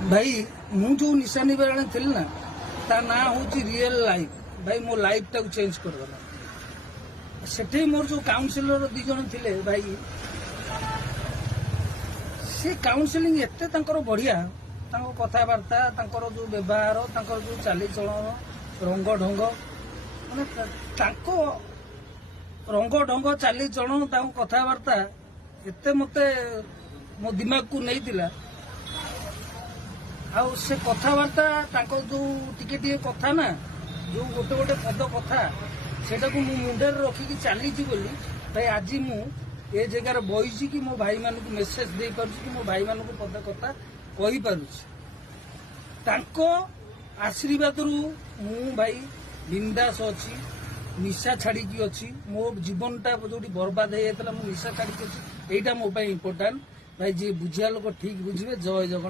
भाई मु जो निशा निवारण थी ना ता ना हूँ रियल लाइफ भाई मो लाइफ टाक चेंज करदेला से मोर जो काउनसिलर दी जन थे भाई से काउनसिलिंग एत बढ़िया कथबार्ता जो व्यवहार जो चालीचलन रंग ढंग माने रंग ढंग चालीचलन कथबार्ता एत मत मो दिमाग को नहीं थिला आउ से कथबार्ता जो टिके कथा ना जो गोटे गोटे पद कथा सेटा को मुंडे रखिकी चली भाई आज मु ए जगार बही कि मो भाई मान को मेसेज दे पारुछि कि मो भाई मान को पद कथा कहि पारुछि तांको आशीर्वाद रु मु भाई बिंदास अछि निशा छाड़ी की अछि मो जीवनटा जो बर्बाद हो जाता मो निशा छाड़ी की अछि एटा मो पाई इम्पोर्टेंट भाई जी बुझिया लोक ठीक बुझे जय जगन्नाथ।